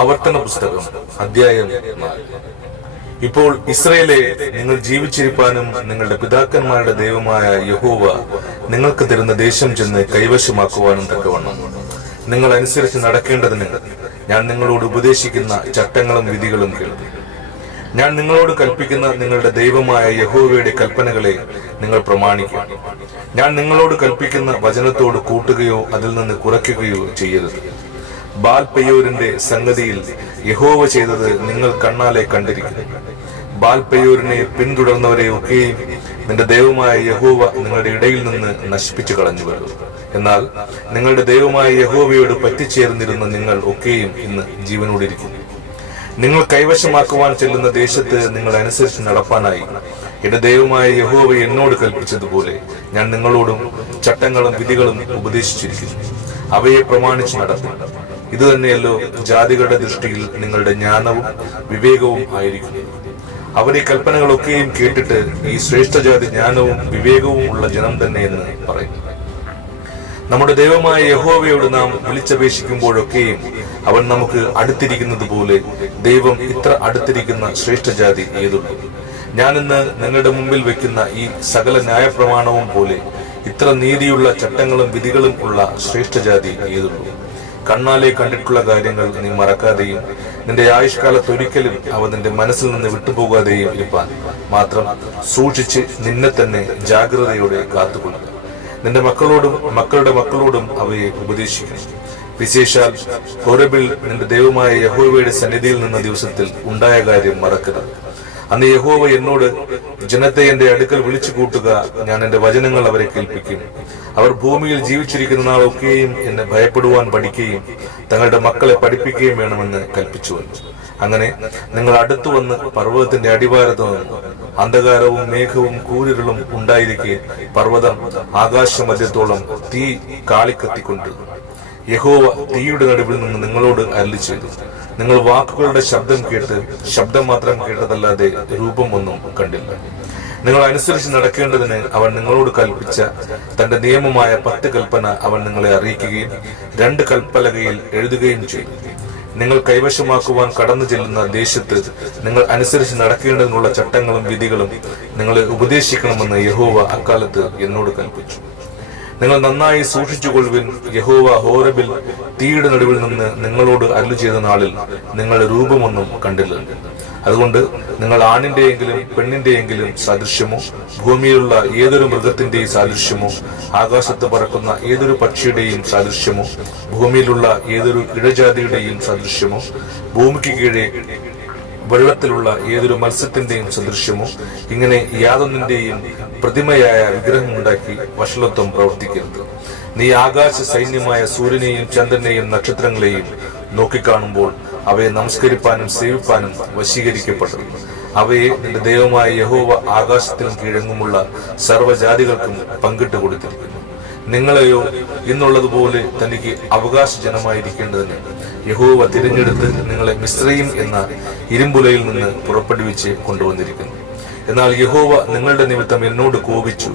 ആവർത്തന പുസ്തകം അധ്യായം 4. ഇപ്പോൾ ഇസ്രായേലേ, നിങ്ങൾ ജീവിച്ചിരിപ്പാനും നിങ്ങളുടെ പിതാക്കന്മാരുടെ ദൈവമായ യഹോവ നിങ്ങൾക്ക് തരുന്ന ദേശം ചെന്ന് കൈവശമാക്കുവാനും തക്കവണ്ണം നിങ്ങൾ അനുസരിച്ച് നടക്കേണ്ടതിന് ഞാൻ നിങ്ങളോട് ഉപദേശിക്കുന്ന ചട്ടങ്ങളും വിധികളും കേൾക്കും. ഞാൻ നിങ്ങളോട് കൽപ്പിക്കുന്ന നിങ്ങളുടെ ദൈവമായ യഹോവയുടെ കൽപ്പനകളെ നിങ്ങൾ പ്രമാണിക്കുക. ഞാൻ നിങ്ങളോട് കൽപ്പിക്കുന്ന വചനത്തോട് കൂട്ടുകയോ അതിൽ നിന്ന് കുറയ്ക്കുകയോ ചെയ്യരുത്. ബാൽ പെയോരിന്റെ സംഗതിയിൽ യഹോവ ചെയ്തത് നിങ്ങൾ കണ്ണാലെ കണ്ടിരിക്കുന്നു. ബാൽ പെയോരിനെ പിന്തുടർന്നവരെ ഒക്കെയും നിന്റെ ദൈവമായ യഹോവ നിങ്ങളുടെ ഇടയിൽ നിന്ന് നശിപ്പിച്ചു കളഞ്ഞു വരുന്നു. എന്നാൽ നിങ്ങളുടെ ദൈവമായ യഹോവയോട് പറ്റിച്ചേർന്നിരുന്ന നിങ്ങൾ ഒക്കെയും ഇന്ന് ജീവനോടിരിക്കുന്നു. നിങ്ങൾ കൈവശമാക്കുവാൻ ചെല്ലുന്ന ദേശത്ത് നിങ്ങൾ അനുസരിച്ച് നടപ്പാനായി എന്റെ ദൈവമായ യഹോവ എന്നോട് കൽപ്പിച്ചതുപോലെ ഞാൻ നിങ്ങളോടും ചട്ടങ്ങളും വിധികളും ഉപദേശിച്ചിരിക്കുന്നു. അവയെ പ്രമാണിച്ച് നടത്തും. ഇത് തന്നെയല്ലോ ജാതികളുടെ ദൃഷ്ടിയിൽ നിങ്ങളുടെ ജ്ഞാനവും വിവേകവും ആയിരിക്കുന്നു. അവർ ഈ കൽപ്പനകളൊക്കെയും കേട്ടിട്ട് ഈ ശ്രേഷ്ഠജാതി ജ്ഞാനവും വിവേകവും ഉള്ള ജനം തന്നെ എന്ന് പറയും. നമ്മുടെ ദൈവമായ യഹോവയോട് നാം വിളിച്ചപേക്ഷിക്കുമ്പോഴൊക്കെയും അവൻ നമുക്ക് അടുത്തിരിക്കുന്നത് പോലെ ദൈവം ഇത്ര അടുത്തിരിക്കുന്ന ശ്രേഷ്ഠജാതി ഏതുള്ളൂ? ഞാനിന്ന് നിങ്ങളുടെ മുമ്പിൽ വെക്കുന്ന ഈ സകല ന്യായപ്രമാണവും പോലെ ഇത്ര നീതിയുള്ള ചട്ടങ്ങളും വിധികളും ഉള്ള ശ്രേഷ്ഠജാതി ഏതുള്ളൂ? കണ്ണാലെ കണ്ടിട്ടുള്ള കാര്യങ്ങൾ നീ മറക്കാതെയും നിന്റെ ആയുഷ്കാലത്തൊരിക്കലും അവ നിന്റെ മനസ്സിൽ നിന്ന് വിട്ടുപോകാതെയും ഇരിപ്പാൻ മാത്രം സൂക്ഷിച്ച് നിന്നെ തന്നെ ജാഗ്രതയോടെ കാത്തുകൊള്ളുക. നിന്റെ മക്കളോടും മക്കളുടെ മക്കളോടും അവയെ ഉപദേശിക്കണം. വിശേഷാൽ ഹോരബിൽ നിന്റെ ദൈവമായ യഹോവയുടെ സന്നിധിയിൽ നിന്ന ദിവസത്തിൽ ഉണ്ടായ കാര്യം മറക്കരുത്. അന്ന് യഹോവ എന്നോട്, ജനത്തെ എന്റെ അടുക്കൽ വിളിച്ചു കൂട്ടുക, ഞാൻ എന്റെ വചനങ്ങൾ അവരെ കേൾപ്പിക്കും. അവർ ഭൂമിയിൽ ജീവിച്ചിരിക്കുന്ന നാളൊക്കെയും എന്നെ ഭയപ്പെടുവാൻ പഠിക്കുകയും തങ്ങളുടെ മക്കളെ പഠിപ്പിക്കുകയും വേണമെന്ന് കൽപ്പിച്ചു വന്നു. അങ്ങനെ നിങ്ങൾ അടുത്തു വന്ന് പർവ്വതത്തിന്റെ അടിവാരത്ത് നിന്നു. അന്ധകാരവും മേഘവും കൂരിരുളും ഉണ്ടായിരിക്കെ പർവ്വതം ആകാശമധ്യത്തോളം തീ കാളിക്കത്തിക്കൊണ്ട് യഹോവ തീയുടെ നടുവിൽ നിന്ന് നിങ്ങളോട് അരുളി ചെയ്തു. നിങ്ങൾ വാക്കുകളുടെ ശബ്ദം കേട്ട് ശബ്ദം മാത്രം കേട്ടതല്ലാതെ രൂപം ഒന്നും കണ്ടില്ല. നിങ്ങൾ അനുസരിച്ച് നടക്കേണ്ടതിന് അവൻ നിങ്ങളോട് കൽപ്പിച്ച തന്റെ നിയമമായ 10 കൽപ്പന അവൻ നിങ്ങളെ അറിയിക്കുകയും 2 കൽപ്പലകയിൽ എഴുതുകയും ചെയ്തു. നിങ്ങൾ കൈവശമാക്കുവാൻ കടന്നു ചെല്ലുന്ന ദേശത്ത് നിങ്ങൾ അനുസരിച്ച് നടക്കേണ്ടതിനുള്ള ചട്ടങ്ങളും വിധികളും നിങ്ങളെ ഉപദേശിക്കണമെന്ന് യഹോവ അക്കാലത്ത് എന്നോട് കൽപ്പിച്ചു. നിങ്ങൾ നന്നായി സൂക്ഷിച്ചുകൊള്ളുവിൻ. യഹോവ ഹോരബിൽ തീയുടെ നടുവിൽ നിന്ന് നിങ്ങളോട് അരുളി ചെയ്ത നാളിൽ നിങ്ങൾ രൂപമൊന്നും കണ്ടില്ല. അതുകൊണ്ട് നിങ്ങൾ ആണിന്റെയെങ്കിലും പെണ്ണിന്റെയെങ്കിലും സാദൃശ്യമോ, ഭൂമിയിലുള്ള ഏതൊരു മൃഗത്തിന്റെയും സാദൃശ്യമോ, ആകാശത്ത് പറക്കുന്ന ഏതൊരു പക്ഷിയുടെയും സാദൃശ്യമോ, ഭൂമിയിലുള്ള ഏതൊരു ഇഴജാതിയുടെയും സാദൃശ്യമോ, ഭൂമിക്ക് കീഴെ വെള്ളത്തിലുള്ള ഏതൊരു മത്സ്യത്തിന്റെയും സദൃശ്യമോ, ഇങ്ങനെ യാതൊന്നിന്റെയും പ്രതിമയായ വിഗ്രഹമുണ്ടാക്കി വഷളത്വം പ്രവർത്തിക്കരുത്. നീ ആകാശ സൈന്യമായ സൂര്യനെയും ചന്ദ്രനെയും നക്ഷത്രങ്ങളെയും നോക്കിക്കാണുമ്പോൾ അവയെ നമസ്കരിപ്പാനും സേവിപ്പാനും വശീകരിക്കപ്പെട്ടു. അവയെ നിന്റെ ദൈവമായ യഹോവ ആകാശത്തിലും കീഴെങ്ങുമുള്ള സർവ്വജാതികൾക്കും പങ്കിട്ട് കൊടുത്തിരിക്കുന്നു. നിങ്ങളെയോ ഇന്നുള്ളതുപോലെ തനിക്ക് അവകാശ ജനമായിരിക്കേണ്ടതിന് യഹോവ തിരഞ്ഞെടുത്ത് നിങ്ങളെ മിസ്രയീം എന്ന ഇരുമ്പുലയിൽ നിന്ന് പുറപ്പെടുവിച്ച് കൊണ്ടുവന്നിരിക്കുന്നു. എന്നാൽ യഹോവ നിങ്ങളുടെ നിമിത്തം എന്നോട് കോപിച്ചു.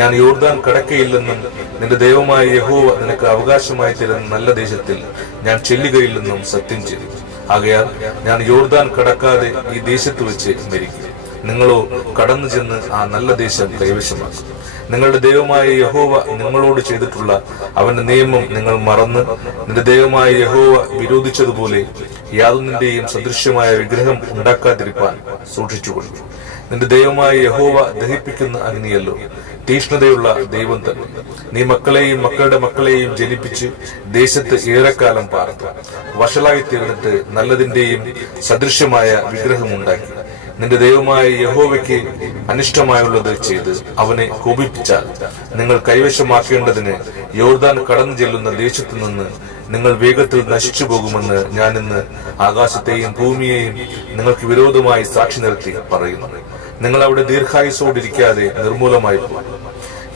ഞാൻ യോർദാൻ കടക്കയില്ലെന്നും നിന്റെ ദൈവമായ യഹോവ നിനക്ക് അവകാശമായി തരുന്ന നല്ല ദേശത്തിൽ ഞാൻ ചെല്ലുകയില്ലെന്നും സത്യം ചെയ്തു. ആകയാൽ ഞാൻ യോർദാൻ കടക്കാതെ ഈ ദേശത്ത് വെച്ച് മരിക്കും. നിങ്ങളോ കടന്നു ചെന്ന് ആ നല്ല ദേശം കൈവശമാക്കും. നിങ്ങളുടെ ദൈവമായ യഹോവ നിങ്ങളോട് ചെയ്തിട്ടുള്ള അവന്റെ നിയമം നിങ്ങൾ മറന്ന് നിന്റെ ദൈവമായ യഹോവ വിരോധിച്ചതുപോലെ യാതൊന്നിന്റെയും സദൃശ്യമായ വിഗ്രഹം ഉണ്ടാക്കാതിരിപ്പാൻ സൂക്ഷിച്ചുകൊള്ളു. നിന്റെ ദൈവമായ യഹോവ ദഹിപ്പിക്കുന്ന അഗ്നിയല്ലോ, തീഷ്ണതയുള്ള ദൈവം തന്നെ. നീ മക്കളെയും മക്കളുടെ മക്കളെയും ജനിപ്പിച്ച് ദേശത്ത് ഏറെക്കാലം പാർത്തു. വഷളായി തീർന്നിട്ട് നല്ലതിന്റെയും സദൃശ്യമായ വിഗ്രഹമുണ്ടാക്കി നിന്റെ ദൈവമായ യഹോവയ്ക്ക് അനിഷ്ടമായുള്ളത് ചെയ്ത് അവനെ കോപിപ്പിച്ചാൽ നിങ്ങൾ കൈവശമാക്കേണ്ടതിന് യോർദാൻ കടന്നു ചെല്ലുന്ന ദേശത്തു നിന്ന് നിങ്ങൾ വേഗത്തിൽ നശിച്ചു പോകുമെന്ന് ഞാൻ ഇന്ന് ആകാശത്തെയും ഭൂമിയെയും നിങ്ങൾക്ക് വിരോധമായി സാക്ഷി നിർത്തി പറയുന്നു. നിങ്ങൾ അവിടെ ദീർഘായുസോടിരിക്കാതെ നിർമൂലമായി പോകും.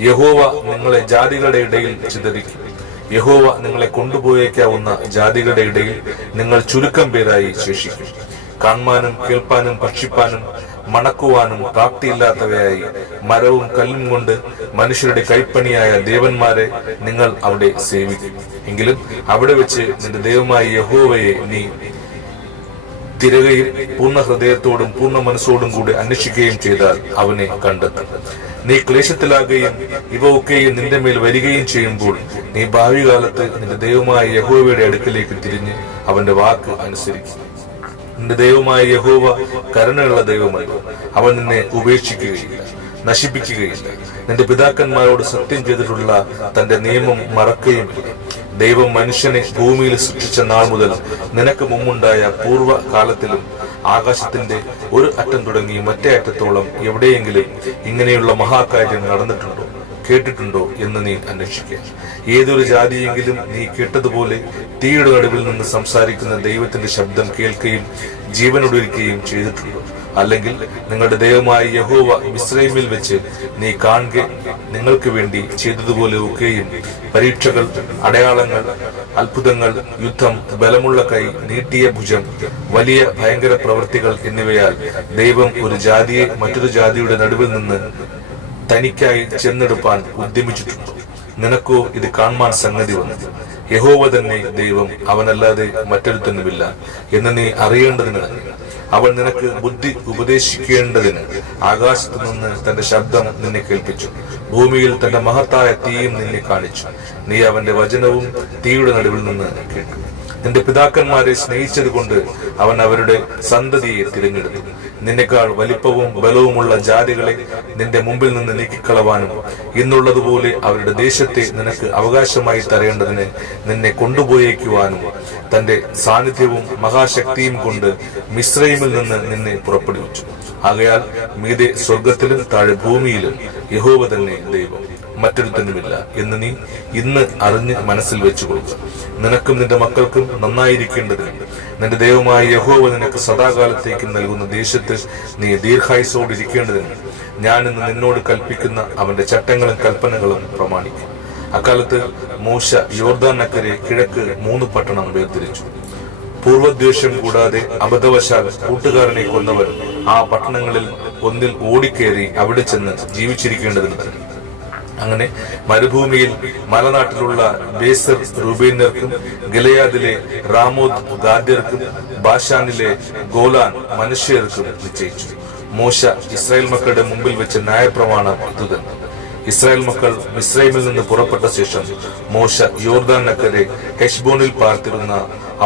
യഹോവ നിങ്ങളെ ജാതികളുടെ ഇടയിൽ ചിതറിക്കും. യഹോവ നിങ്ങളെ കൊണ്ടുപോയേക്കാവുന്ന ജാതികളുടെ ഇടയിൽ നിങ്ങൾ ചുരുക്കം പേരായി ശേഷിക്കും. കാണുവാനും കേൾപ്പാനും ഭക്ഷിപ്പാനും മണക്കുവാനും പ്രാപ്തിയില്ലാത്തവയായി മരവും കല്ലും കൊണ്ട് മനുഷ്യരുടെ കൈപ്പണിയായ ദേവന്മാരെ നിങ്ങൾ അവിടെ സേവിക്കും. എങ്കിലും അവിടെ വെച്ച് നിന്റെ ദൈവമായ യഹോവയെ നീ തിരകയും പൂർണ്ണ ഹൃദയത്തോടും പൂർണ്ണ മനസ്സോടും കൂടി അന്വേഷിക്കുകയും ചെയ്താൽ അവനെ കണ്ടെത്തും. നീ ക്ലേശത്തിലാകുകയും ഇവ ഒക്കെയും നിന്റെ മേൽ വരികയും ചെയ്യുമ്പോൾ നീ ഭാവി കാലത്ത് നിന്റെ ദൈവമായ യഹോവയുടെ അടുക്കലേക്ക് തിരിഞ്ഞ് അവന്റെ വാക്ക് അനുസരിക്കും. നിന്റെ ദൈവമായ യഹോവ കരുണയുള്ള ദൈവമല്ലോ. അവൻ നിന്നെ ഉപേക്ഷിക്കുകയില്ല, നശിപ്പിക്കുകയില്ല. നിന്റെ പിതാക്കന്മാരോട് സത്യം ചെയ്തിട്ടുള്ള തന്റെ നിയമം മറക്കുകയുമില്ല. ദൈവം മനുഷ്യനെ ഭൂമിയിൽ സൃഷ്ടിച്ച നാൾ മുതൽ നിനക്ക് മുമ്പുണ്ടായ പൂർവ്വകാലത്തിലും ആകാശത്തിന്റെ ഒരു അറ്റം തുടങ്ങി മറ്റേ അറ്റത്തോളം എവിടെയെങ്കിലും ഇങ്ങനെയുള്ള മഹാകാര്യം നടന്നിട്ടുണ്ടോ, കേട്ടിട്ടുണ്ടോ എന്ന് നീ അന്വേഷിക്കുക. ഏതൊരു ജാതിയെങ്കിലും നീ കേട്ടതുപോലെ തീയുടെ നടുവിൽ നിന്ന് സംസാരിക്കുന്ന ദൈവത്തിന്റെ ശബ്ദം കേൾക്കുകയും ജീവനൊടുക്കുകയും ചെയ്തിട്ടുണ്ടോ? അല്ലെങ്കിൽ നിങ്ങളുടെ ദൈവമായ യഹോവ മിസ്രൈമിൽ വെച്ച് നീ കാണുക നിങ്ങൾക്ക് വേണ്ടി ചെയ്തതുപോലെ ഒക്കെയും പരീക്ഷകൾ, അടയാളങ്ങൾ, അത്ഭുതങ്ങൾ, യുദ്ധം, ബലമുള്ള കൈ, നീട്ടിയ ഭുജം, വലിയ ഭയങ്കര പ്രവൃത്തികൾ എന്നിവയാൽ ദൈവം ഒരു ജാതിയെ മറ്റൊരു ജാതിയുടെ നടുവിൽ നിന്ന് തനിക്കായി ചെന്നെടുപ്പാൻ ഉദ്യമിച്ചിട്ടുണ്ട്. നിനക്കോ ഇത് കാണുവാൻ സംഗതി വന്നു. യഹോവ തന്നെ ദൈവം, അവനല്ലാതെ മറ്റൊരുത്തനുമില്ല എന്ന് നീ അറിയേണ്ടതിന് തന്നെ അവൻ നിനക്ക് ബുദ്ധി ഉപദേശിക്കേണ്ടതിന് ആകാശത്തു നിന്ന് തന്റെ ശബ്ദം നിന്നെ കേൾപ്പിച്ചു. ഭൂമിയിൽ തന്റെ മഹത്തായ തീയും നിന്നെ കാണിച്ചു. നീ അവന്റെ വചനവും തീയുടെ നടുവിൽ നിന്ന് കേട്ടു. നിന്റെ പിതാക്കന്മാരെ സ്നേഹിച്ചത് കൊണ്ട് അവൻ അവരുടെ സന്തതിയെ തിരഞ്ഞെടുത്തു. നിന്നെക്കാൾ വലിപ്പവും ബലവുമുള്ള ജാതികളെ നിന്റെ മുമ്പിൽ നിന്ന് നീക്കിക്കളവാനും ഇന്നുള്ളതുപോലെ അവരുടെ ദേശത്തെ നിനക്ക് അവകാശമായി തരേണ്ടതിന് നിന്നെ കൊണ്ടുപോയേക്കുവാനും തന്റെ സാന്നിധ്യവും മഹാശക്തിയും കൊണ്ട് മിസ്രൈമിൽ നിന്ന് നിന്നെ പുറപ്പെടുവിച്ചു. ആകയാൽ മീതെ സ്വർഗത്തിലും താഴെ ഭൂമിയിലും യഹോവ തന്നെ ദൈവം, മറ്റൊരുത്തനുമില്ല എന്ന് നീ ഇന്ന് അറിഞ്ഞ് മനസ്സിൽ വെച്ചുകൊള്ളുക. നിനക്കും നിന്റെ മക്കൾക്കും നന്നായിരിക്കേണ്ടതിന് നിന്റെ ദൈവമായ യഹോവ നിനക്ക് സദാകാലത്തേക്കും നൽകുന്ന ദേശത്ത് നീ ദീർഘായുസോടിരിക്കേണ്ടതിന് ഞാൻ ഇന്ന് നിന്നോട് കൽപ്പിക്കുന്ന അവന്റെ ചട്ടങ്ങളും കൽപ്പനകളും പ്രമാണിക്കും. അക്കാലത്ത് മോശ യോർദാൻ അക്കരെ കിഴക്ക് 3 പട്ടണം വേർതിരിച്ചു. പൂർവദ്വേഷം കൂടാതെ അബദ്ധവശാൽ കൂട്ടുകാരനെ കൊന്നവർ ആ പട്ടണങ്ങളിൽ ഒന്നിൽ ഓടിക്കേറി അവിടെ ചെന്ന് ജീവിച്ചിരിക്കേണ്ടതിന് തന്നെ. അങ്ങനെ മരുഭൂമിയിൽ മലനാട്ടിലുള്ള ബേസർ റൂബേന്യർക്കും ഗിലെയാദിലെ റാമോത്ത് ഗാദ്യർക്കും ബാഷാനിലെ ഗോലാൻ മനുഷ്യർക്കും നിശ്ചയിച്ചു. മോശ ഇസ്രായേൽ മക്കളുടെ മുമ്പിൽ വെച്ച ന്യായപ്രമാണം ഇതുതന്നെ. ഇസ്രായേൽ മക്കൾ മിസ്രൈമിൽ നിന്ന് പുറപ്പെട്ട ശേഷം മോശ യോർദാൻ അക്കരെ ഹെശ്ബോനിൽ പാർത്തിരുന്ന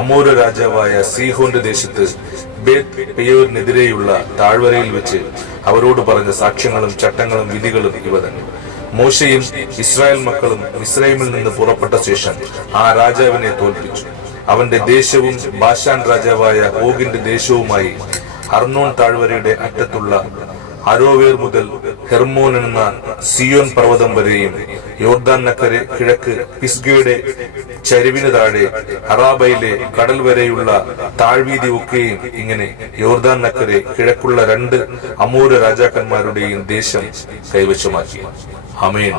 അമോര രാജാവായ സീഹോന്റെ ദേശത്ത് ബേത്ത് പെയോരിനെതിരെയുള്ള താഴ്വരയിൽ വെച്ച് അവരോട് പറഞ്ഞ സാക്ഷ്യങ്ങളും ചട്ടങ്ങളും വിധികളും ഇവ തന്നെ. മോശയും ഇസ്രായേൽ മക്കളും മിസ്രൈമിൽ നിന്ന് പുറപ്പെട്ട ശേഷം ആ രാജാവിനെ തോൽപ്പിച്ചു. അവന്റെ ദേശവും ബാഷാൻ രാജാവായ ഓഗിന്റെ ദേശവുമായി അർണോൻ താഴ്വരയുടെ അറ്റത്തുള്ള അരോവേർ മുതൽ ഹെർമോൻ എന്ന സിയോൻ പർവ്വതം വരെയും യോർദാൻ നക്കരെ കിഴക്ക് പിസ്ഗയുടെ ചരിവിന് താഴെ അറാബയിലെ കടൽ വരെയുള്ള താഴ്വീതി ഒക്കെയും ഇങ്ങനെ യോർദാൻ നക്കരെ കിഴക്കുള്ള 2 അമോര രാജാക്കന്മാരുടെയും ദേശം കൈവശമാക്കി. ആമേൻ.